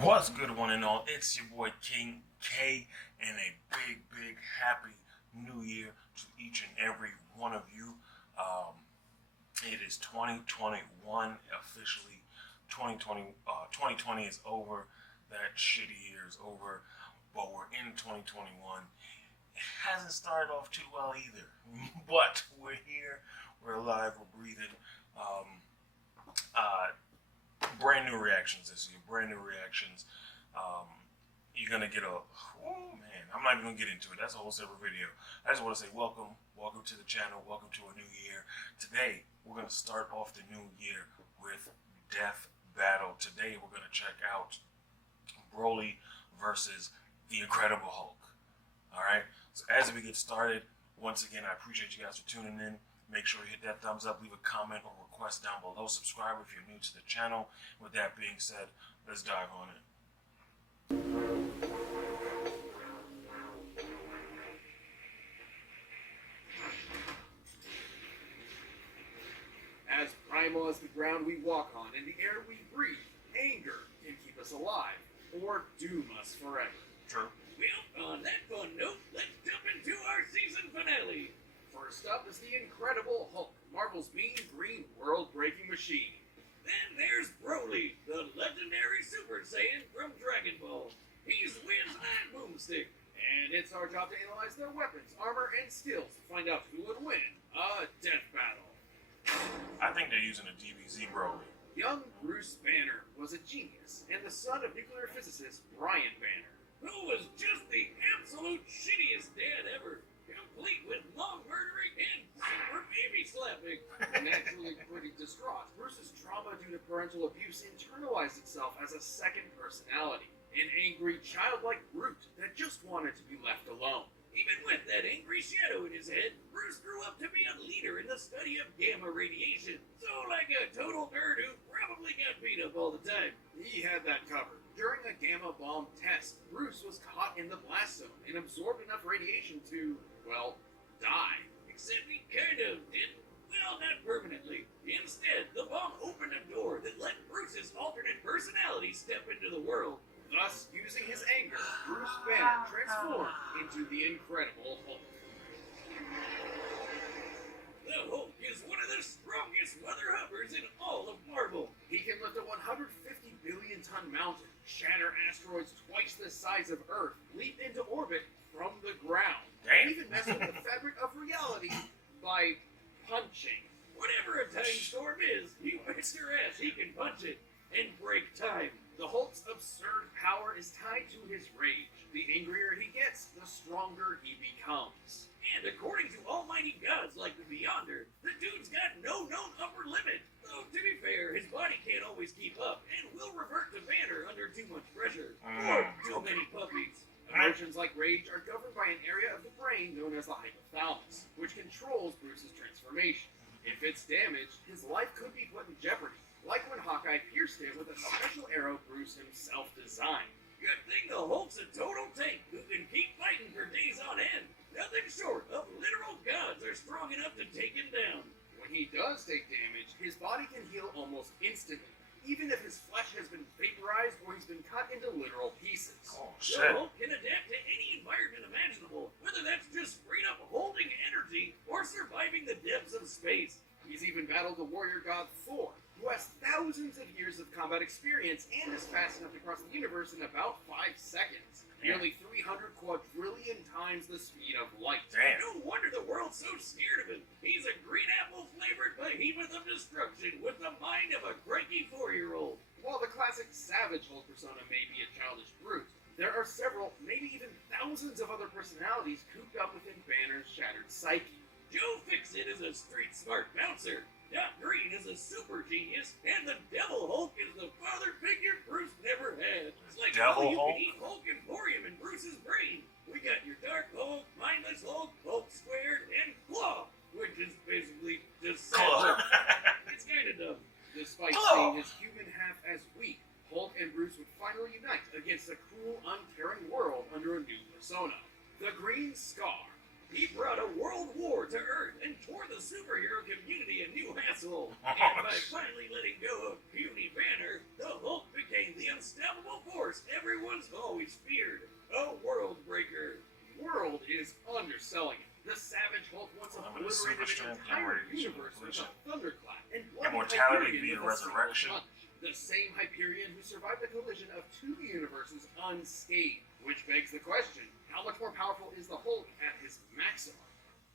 What's good, one and all? It's your boy King K, and a big happy new year to each and every one of you. It is 2021 officially. 2020 is over. That shitty year is over, but we're in 2021. It hasn't started off too well either, but we're here. We're alive. We're breathing. Brand new reactions this year. Brand new reactions. You're gonna get oh man, I'm not even gonna get into it. That's a whole separate video. I just want to say welcome to the channel. Welcome to a new year. Today we're gonna start off the new year with Death Battle. Today we're gonna check out Broly versus the Incredible Hulk. All right. So as we get started, once again, I appreciate you guys for tuning in. Make sure you hit that thumbs up, leave a comment or request down below. Subscribe if you're new to the channel. With that being said, let's dive on it. As primal as the ground we walk on and the air we breathe, anger can keep us alive or doom us forever. True. Well, on that fun note, let's jump into our season finale. First up is the Incredible Hulk, Marvel's mean green world-breaking machine. Then there's Broly, the legendary Super Saiyan from Dragon Ball. He's Wiz and Boomstick. And it's our job to analyze their weapons, armor, and skills to find out who would win a death battle. I think they're using a DBZ Broly. Young Bruce Banner was a genius and the son of nuclear physicist Brian Banner. Who was just the absolute shittiest dad ever, complete with long murdering and super baby slapping. Naturally pretty distraught, Bruce's trauma due to parental abuse internalized itself as a second personality. An angry, childlike brute that just wanted to be left alone. Even with that angry shadow in his head, Bruce grew up to be a leader in the study of gamma radiation. So like a total nerd who probably got beat up all the time. He had that covered. During a gamma bomb test, Bruce was caught in the blast zone and absorbed enough radiation to, well, die. Except he kind of didn't. Well, not permanently. Instead, the bomb opened a door that let Bruce's alternate personality step into the world. Thus, using his anger, Bruce Banner transformed into the Incredible Hulk. The Hulk is one of the strongest mother hubbers in all of Marvel. He can lift a 150 billion ton mountain, shatter asteroids twice the size of Earth, leap into orbit from the ground, and even mess with the fabric of reality by punching. Whatever a time storm is, he whips your ass, he can punch it and break time. The Hulk's absurd power is tied to his rage. The angrier he gets, the stronger he becomes. And according to almighty gods like the Beyonder, the dude's got no known upper limit. Though, to be fair, his body can't always keep up and will revert to Banner under too much pressure. Or too many puppies. Emotions like rage are governed by an area of the brain known as the hypothalamus, which controls Bruce's transformation. If it's damaged, his life could be put in jeopardy, like when Hawkeye pierced him with a special arrow Bruce himself designed. Good thing the Hulk's a total tank who can keep fighting for days on end. Nothing short of literal gods are strong enough to take him down. When he does take damage, his body can heal almost instantly, even if his flesh has been vaporized or he's been cut into literal pieces. Oh The shit. Hulk can adapt to any environment imaginable, whether that's just straight up holding energy or surviving the depths of space. He's even battled the warrior god Thor, who has thousands of years of combat experience and is fast enough to cross the universe in about 5 seconds. Nearly 300 quadrillion times the speed of light. Damn. No wonder the world's so scared of him. He's a green apple-flavored behemoth of destruction with the mind of a cranky 4-year-old. While the classic Savage Hulk persona may be a childish brute, there are several, maybe even thousands of other personalities cooped up within Banner's shattered psyche. Joe Fixit is a street-smart bouncer. Doc Green is a super genius, and the Devil Hulk is the father figure Bruce never had. It's like Devil all you Hulk? can eat Hulk Emporium in Bruce's brain. We got your Dark Hulk, Mindless Hulk, Hulk Squared, and Claw, which is basically just sad Hulk. It's kind of dumb. Despite Oh. seeing his human half as weak, Hulk and Bruce would finally unite against a cruel, uncaring world under a new persona. The Green Scar. He brought a world war to Earth and tore the superhero community a new asshole. And by finally letting go of puny Banner, the Hulk became the unstoppable force everyone's always feared. A world breaker. World is underselling it. The Savage Hulk once Limited super obliterated an strength, entire radiation universe with a collision. thunderclap and bloodied Immortality Hyperion via with a single resurrection. punch. The same Hyperion who survived the collision of two universes unscathed. Which begs the question, how much more powerful is the Hulk at his maximum?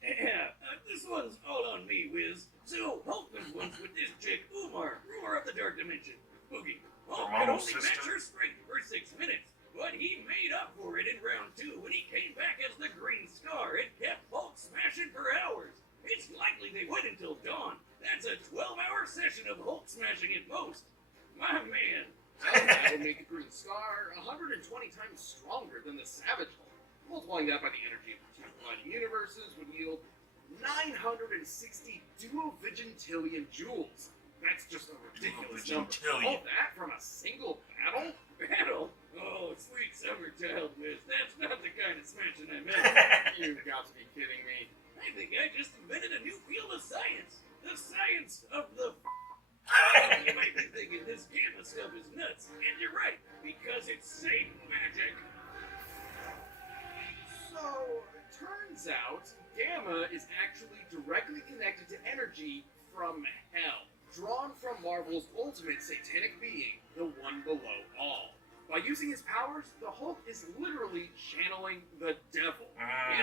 Yeah, this one's all on me, Wiz. So, Hulk was once with this chick, Umar, ruler of the Dark Dimension. Boogie. Hulk could Dormammu's only match sister? her strength for 6 minutes, but he made up for it in round 2 when he came back as the Green Scar and kept Hulk smashing for hours. It's likely they went until dawn. That's a 12-hour session of Hulk smashing at most. My man. Well, that would make the Green Scar 120 times stronger than the Savage Hulk. Multiplying that by the energy of the two blood universes would yield 960 duovigintillion joules. That's just a ridiculous number. All that from a single battle? Battle? Oh, sweet summerchild, Wiz. That's not the kind of smashing I meant. You've got to be kidding me. I think I just invented a new field of science. The science of the... You might be thinking this gamma stuff is nuts, and you're right, because it's safe magic. So, it turns out, gamma is actually directly connected to energy from hell, drawn from Marvel's ultimate satanic being, the One Below All. By using his powers, the Hulk is literally channeling the devil.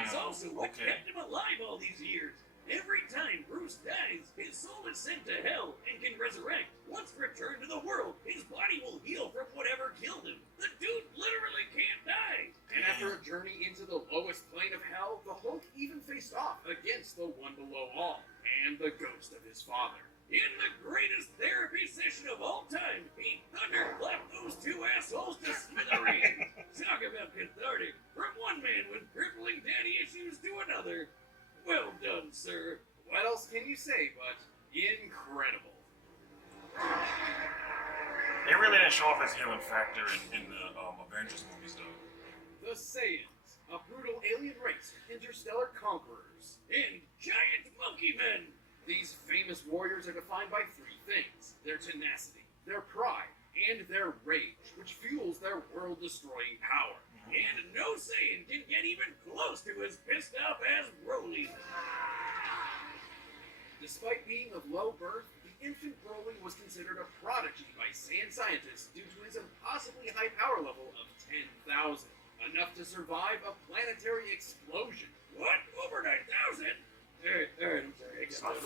It's also what kept him alive all these years. Every time Bruce dies, his soul is sent to hell and can resurrect. Once returned to the world, his body will heal from whatever killed him. The dude literally can't die. And after a journey into the lowest plane of hell, the Hulk even faced off against the One Below All and the ghost of his father. In the greatest therapy session of all time, he thunderclapped those two assholes to smithereens. Talk about cathartic. From one man with crippling daddy issues to another. Well done, sir. What else can you say but incredible? They really didn't show off his healing factor in the Avengers movies, though. The Saiyans, a brutal alien race, interstellar conquerors. And giant monkey men. These famous warriors are defined by three things: their tenacity, their pride, and their rage, which fuels their world-destroying power. And no Saiyan can get even close to as pissed off as Broly. Despite being of low birth, the infant Broly was considered a prodigy by Saiyan scientists due to his impossibly high power level of 10,000, enough to survive a planetary explosion. What? Over 9,000? Alright, I'm sorry.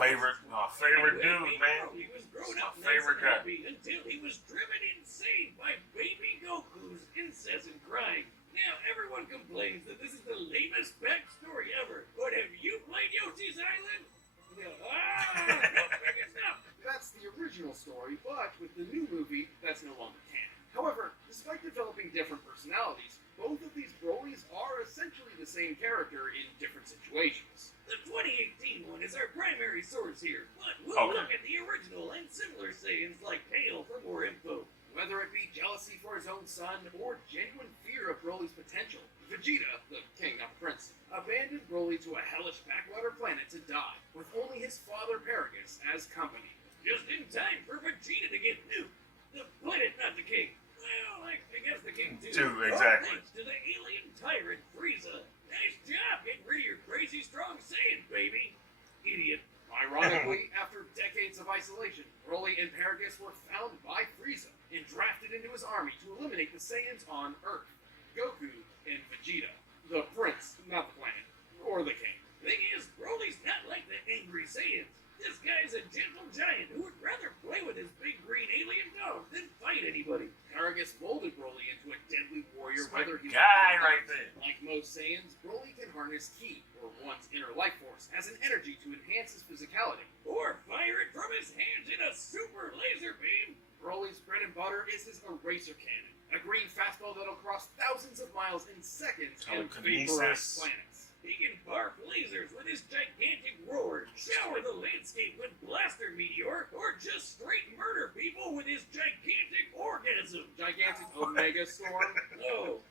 My favorite dude, man. He was grown My up favorite nice and guy. happy until he was driven insane by baby Goku's incessant crying. Now, everyone complains that this is the lamest backstory ever, but have you played Yoshi's Island? No. Not big enough. That's the original story, but with the new movie, that's no longer canon. However, despite developing different personalities, both of these Brolys are essentially the same character in different situations. The 2018 one is our primary source here, but we'll Okay. look at the original and similar Saiyans like Kale for more info. Whether it be jealousy for his own son or genuine fear of Broly's potential, Vegeta, the king, not the prince, abandoned Broly to a hellish backwater planet to die, with only his father Paragus as company. Just in time for Vegeta to get nuked. The planet, not the king. Well, I guess the king too. Exactly. Thanks to the alien tyrant Frieza. Nice job getting rid of your crazy strong Saiyan, baby. Idiot. Ironically, after decades of isolation, Broly and Paragus were found by Frieza and drafted into his army to eliminate the Saiyans on Earth. Goku and Vegeta. The prince, not the planet. Or the king. Thing is, Broly's not like the angry Saiyans. This guy's a gentle giant who would rather play with his big green alien dog than fight anybody. Paragus molded Broly into a deadly warrior, It's my whether he guy right there. Like most Saiyans, Broly can harness Ki, or one's inner life force, as an energy to enhance his physicality. Or fire it from his hands in a super laser beam. Broly's bread and butter is his eraser cannon, a green fastball that'll cross thousands of miles in seconds and vaporize Telekinesis. planets. He can bark lasers with his gigantic roar, shower the landscape with blaster meteor, or just straight murder people with his gigantic orgasm. Gigantic Omega Storm. Oh,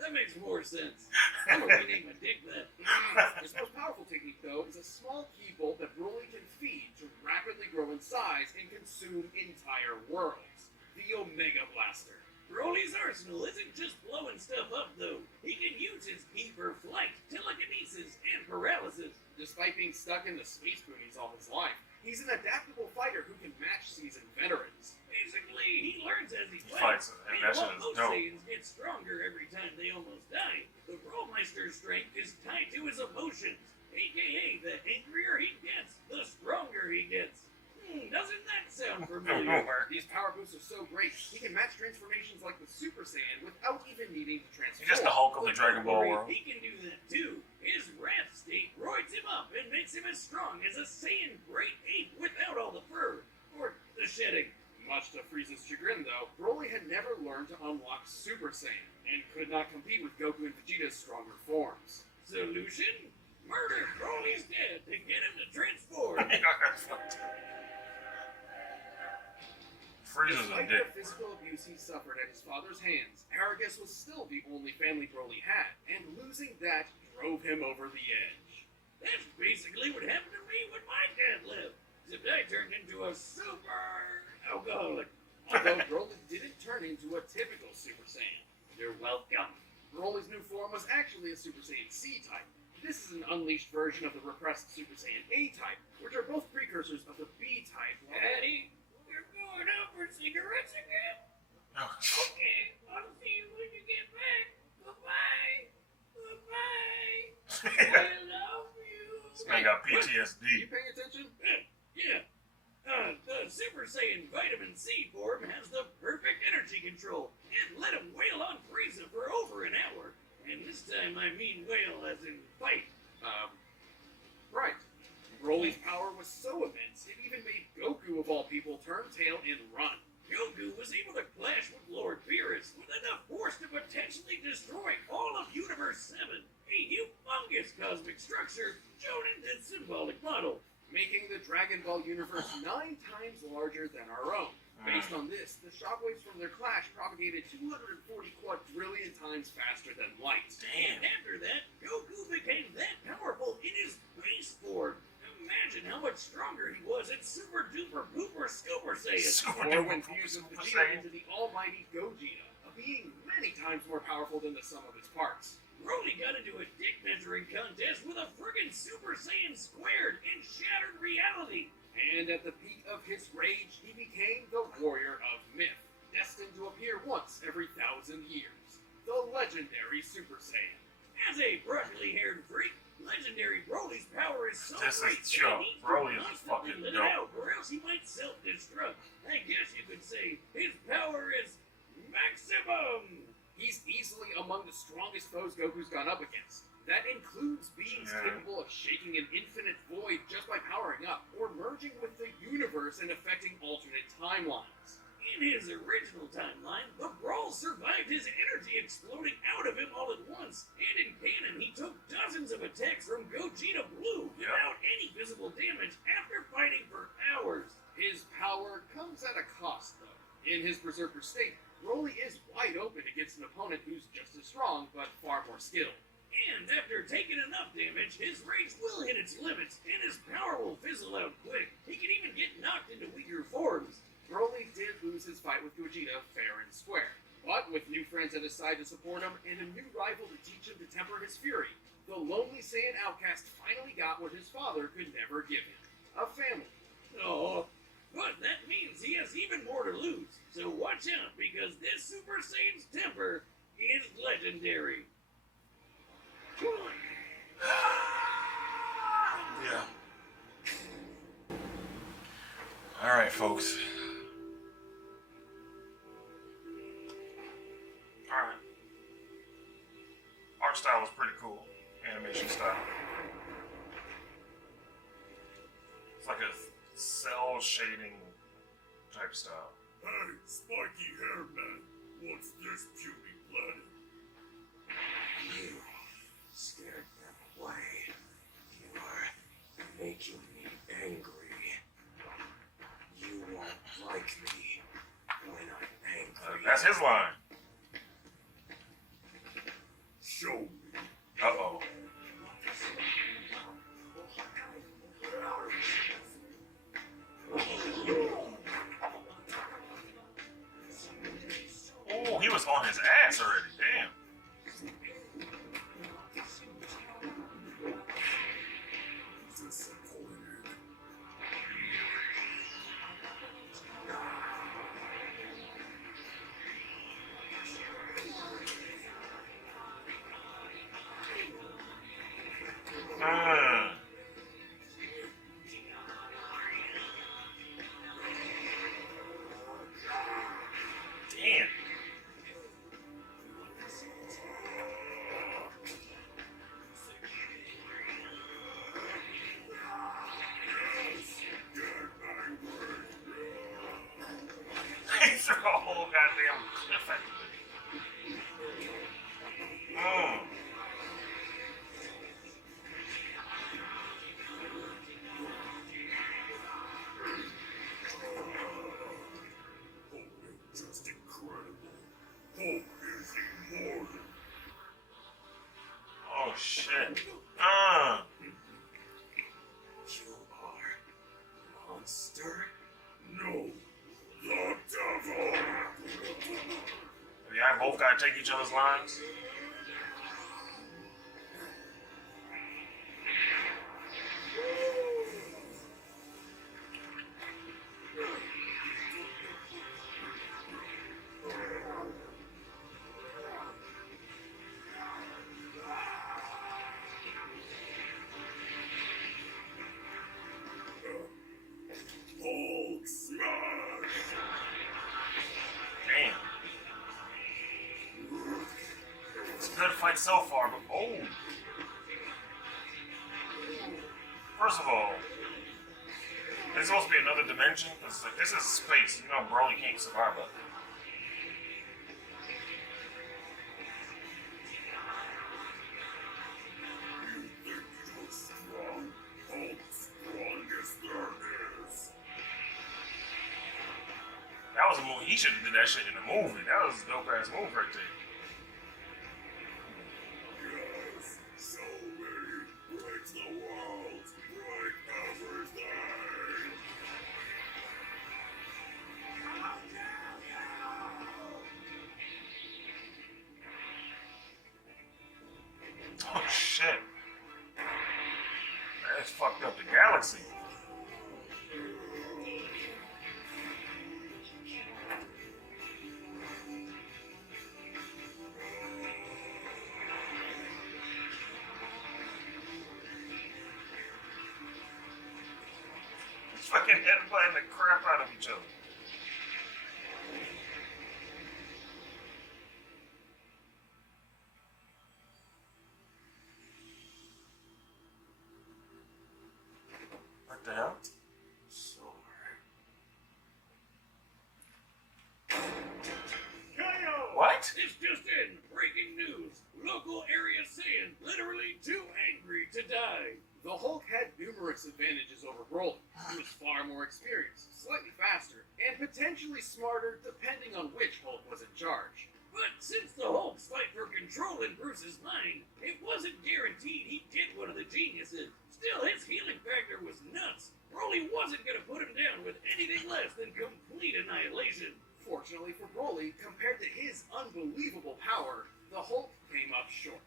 that makes more sense. I'm gonna rename my dick that. His most powerful technique, though, is a small key bolt that Broly can feed to rapidly grow in size and consume entire worlds. The Omega Blaster. Broly's arsenal isn't just blowing stuff up, though. He can use his ki for flight, telekinesis, and paralysis. Despite being stuck in the space boonies all his life, he's an adaptable fighter who can match seasoned veterans. Basically, he learns as he Fights, and that shit while is most dope. Saiyans get stronger every time they almost die, the Bromeister's strength is tied to his emotions. AKA, the angrier he gets, the stronger he gets. Doesn't that sound familiar? These power boosts are so great, he can match transformations like the Super Saiyan without even needing to transform. He's just the Hulk of the But Dragon don't Ball worry, world. He can do that too. His wrath state roids him up and makes him as strong as a Saiyan great ape without all the fur. Or the shedding. Much to Frieza's chagrin, though, Broly had never learned to unlock Super Saiyan, and could not compete with Goku and Vegeta's stronger forms. Solution? Murder Broly's dead to get him to transform. Frieza's a Despite dick. the physical abuse he suffered at his father's hands, Paragus was still the only family Broly had, and losing that drove him over the edge. That's basically what happened to me when my dad lived. Except I turned into a super alcoholic. Although Broly didn't turn into a typical Super Saiyan. You're welcome. Broly's new form was actually a Super Saiyan C-type. This is an unleashed version of the repressed Super Saiyan A-type, which are both precursors of the B-type. Daddy, we're going out for cigarettes again? Okay, I'll see you when you get back. Goodbye. Goodbye. I love you. This man got You PTSD. paying attention? Yeah. The Super Saiyan Vitamin C form has the perfect energy control and let him wail on Frieza for over an hour. And this time I mean wail as in fight. Right. Broly's power was so immense, it even made Goku, of all people, turn tail and run. Goku was able to clash with Lord Beerus with enough force to potentially destroy all of Universe 7, a humongous cosmic structure shown in this symbolic model. Making the Dragon Ball universe 9 times larger than our own. Based on this, the shockwaves from their clash propagated 240 quadrillion times faster than light. And after that, Goku became that powerful in his base form. Imagine how much stronger he was at Super Duper Pooper Scooper Saiyan. Or when fused with Vegeta into the almighty Gogeta, a being many times more powerful than the sum of its parts. Broly got into a dick measuring contest with a friggin' Super Saiyan squared and shattered reality. And at the peak of his rage, he became the warrior of myth, destined to appear once every 1,000 years. The legendary Super Saiyan. As a brutally-haired freak, legendary Broly's power is so This great is sure. that he needs Broly to is constantly fucking let it dope. out, or else he might self-destruct. I guess you could say his power is maximum. He's easily among the strongest foes Goku's gone up against. That includes beings capable of shaking an infinite void just by powering up, or merging with the universe and affecting alternate timelines. In his original timeline, the Brawl survived his energy exploding out of him all at once, and in canon he took dozens of attacks from Gogeta Blue without any visible damage after fighting for hours. His power comes at a cost, though. In his Berserker state, Broly is wide open against an opponent who's just as strong, but far more skilled. And after taking enough damage, his rage will hit its limits, and his power will fizzle out quick. He can even get knocked into weaker forms. Broly did lose his fight with Gogeta fair and square, but with new friends at his side to support him and a new rival to teach him to temper his fury, the lonely Saiyan outcast finally got what his father could never give him: a family. Oh, but that means he has even more to lose. So watch out, because this Super Saiyan's temper is legendary. Yeah. Alright, folks. Alright. Art style was pretty cool. Animation style. It's like a cell shading type style. Hey, spiky hair man, what's this puny planet? You scared them away. You are making me angry. You won't like me when I'm angry. That's his line. Show me. Uh-oh. Oh, already. Damn. Damn. He threw a whole goddamn cliff at me. Just incredible. Hulk is immortal. Oh shit. You are monster? No, the devil. Yeah, both gotta take each other's lines. Hulk smash. Damn. It's a good fight so far, but oh. First of all, it's supposed to be another dimension. It's like this is space. You know, Broly can't survive it. You think you're strong? Hulk's strongest there is. That was a movie. He should have did that shit in a movie. That was a dope ass move right there. Yes, show me. Break the world. Break everything. Oh shit. That's fucked up the galaxy. It's fucking headbutting the crap out of each other. What the hell? What? It's just in. Breaking news. Local area Saiyan literally too angry to die. The Hulk had numerous advantages over Broly. He was far more experienced, slightly faster, and potentially smarter depending on which Hulk was in charge. But since the Hulk's fight for control in Bruce's mind, it wasn't guaranteed he'd get one of the geniuses. Still, his healing factor was nuts. Broly wasn't gonna put him down with anything less than complete annihilation. Fortunately for Broly, compared to his unbelievable power, the Hulk came up short.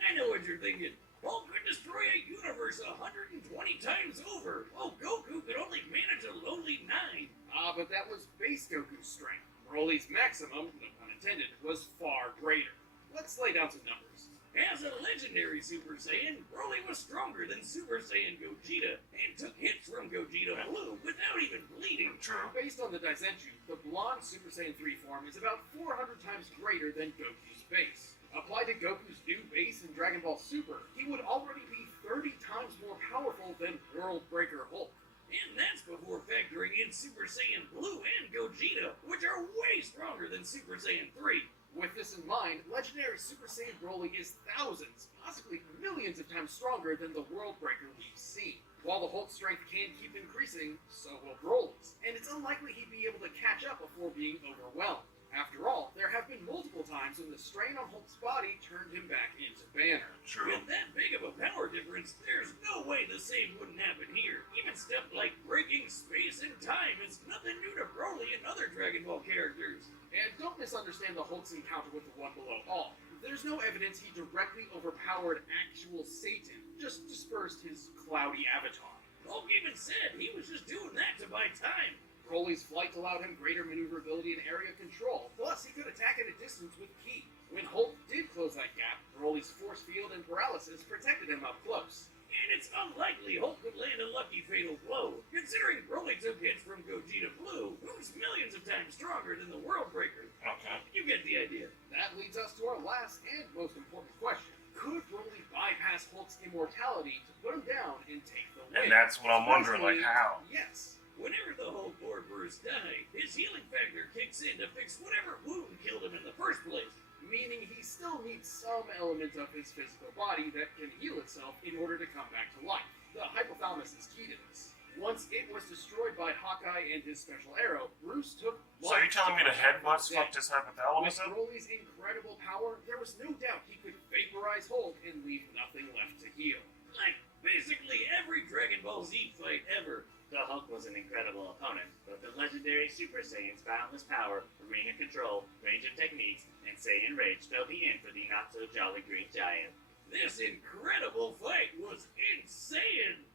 I know what you're thinking. Hulk could destroy a universe 120 times over, while Goku could only manage a lowly 9. But that was base Goku's strength. Broly's maximum, no pun intended, was far greater. Let's lay down some numbers. As a legendary Super Saiyan, Broly was stronger than Super Saiyan Gogeta, and took hits from Gogeta Blue without even bleeding. True. Based on the Daizenshuu, the blonde Super Saiyan 3 form is about 400 times greater than Goku's base. Applied to Goku's new base in Dragon Ball Super, he would already be 30 times more powerful than World Breaker Hulk. And that's before factoring in Super Saiyan Blue and Gogeta, which are way stronger than Super Saiyan 3. With this in mind, legendary Super Saiyan Broly is thousands, possibly millions of times stronger than the World Breaker we've seen. While the Hulk's strength can keep increasing, so will Broly's, and it's unlikely he'd be able to catch up before being overwhelmed. After all, there have been multiple times when the strain on Hulk's body turned him back into Banner. True. With that big of a power difference, there's no way the same wouldn't happen here. Even stuff like breaking space and time is nothing new to Broly and other Dragon Ball characters. And don't misunderstand the Hulk's encounter with the One Below All. There's no evidence he directly overpowered actual Satan, just dispersed his cloudy avatar. Hulk even said he was just doing that to buy time. Broly's flight allowed him greater maneuverability and area control, plus he could attack at a distance with ki. When Hulk did close that gap, Broly's force field and paralysis protected him up close. And it's unlikely Hulk would land a lucky fatal blow, considering Broly took hits from Gogeta Blue, who's millions of times stronger than the World Breaker. Okay. You get the idea. That leads us to our last and most important question. Could Broly bypass Hulk's immortality to put him down and take the win? And that's what I'm wondering, like, how? Yes. Whenever the Hulk or Bruce die, his healing factor kicks in to fix whatever wound killed him in the first place. Meaning he still needs some element of his physical body that can heal itself in order to come back to life. The hypothalamus is key to this. Once it was destroyed by Hawkeye and his special arrow, Bruce took So you're telling me the headbutts fucked his With hypothalamus up? Broly's incredible power, there was no doubt he could vaporize Hulk and leave nothing left to heal. Like, basically every Dragon Ball Z fight ever. The Hulk was an incredible opponent, but the legendary Super Saiyan's boundless power, arena control, range of techniques, and Saiyan rage spelled the end for the not-so-jolly Green Giant. This incredible fight was insane!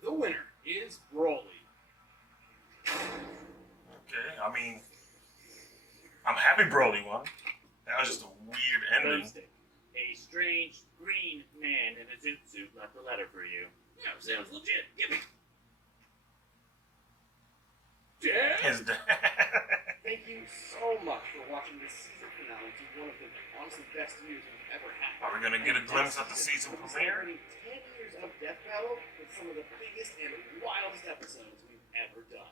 The winner is Broly. Okay, I mean, I'm happy Broly won. That was just a weird ending. Boomstick, a strange green man in a zoot suit left a letter for you. Yeah, sounds legit. Give me. Dad? His dad. Thank you so much for watching this season finale to one of the honestly best years we've ever had. Are we gonna get a glimpse of the season premiere? Celebrating 10 years of Death Battle with some of the biggest and wildest episodes we've ever done.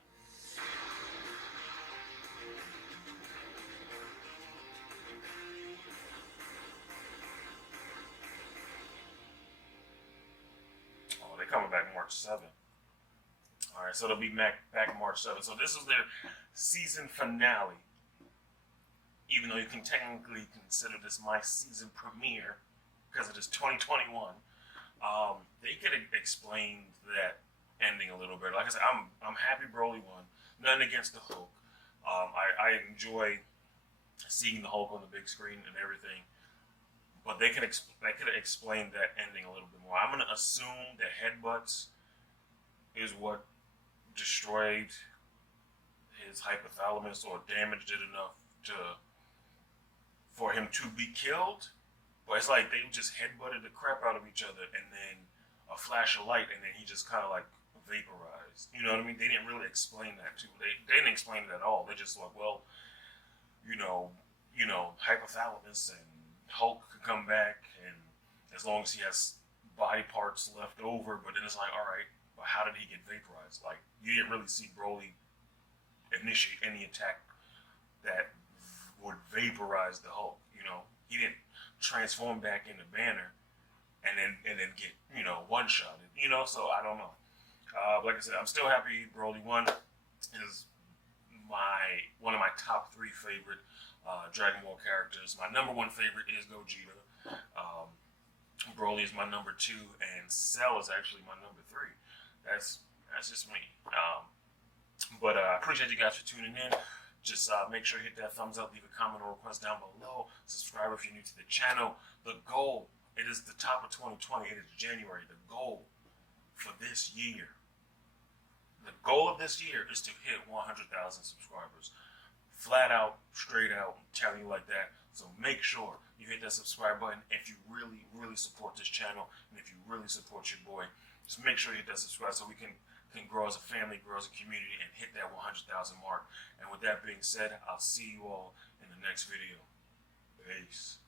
Oh, they're coming back March 7th. Alright, so they'll be back March 7th. So this is their season finale. Even though you can technically consider this my season premiere, because it is 2021, they could have explained that ending a little bit. Like I said, I'm happy Broly won. Nothing against the Hulk. I enjoy seeing the Hulk on the big screen and everything. But they could have explained that ending a little bit more. I'm gonna assume that headbutts is what destroyed his hypothalamus or damaged it enough for him to be killed. But it's like they just headbutted the crap out of each other and then a flash of light and then he just kind of like vaporized. You know what I mean? They didn't really explain that too. They didn't explain it at all. They just like, well, you know, hypothalamus and Hulk could come back and as long as he has body parts left over, but then it's like, all right, but how did he get vaporized? Like, you didn't really see Broly initiate any attack that would vaporize the Hulk. You know, he didn't transform back into Banner and then get one-shotted. You know, so I don't know. Like I said, I'm still happy Broly won. Is one of my top 3 favorite Dragon Ball characters. My number 1 favorite is Gogeta. Broly is my number 2, and Cell is actually my number 3. That's just me. But I appreciate you guys for tuning in. Just make sure you hit that thumbs up, leave a comment or request down below. Subscribe if you're new to the channel. The goal, it is the top of 2020. It is January. The goal for this year, the goal of this year is to hit 100,000 subscribers. Flat out, straight out, I'm telling you like that. So make sure you hit that subscribe button if you really, really support this channel and if you really support your boy. Just make sure you hit that subscribe so we can grow as a family, grow as a community, and hit that 100,000 mark. And with that being said, I'll see you all in the next video. Peace.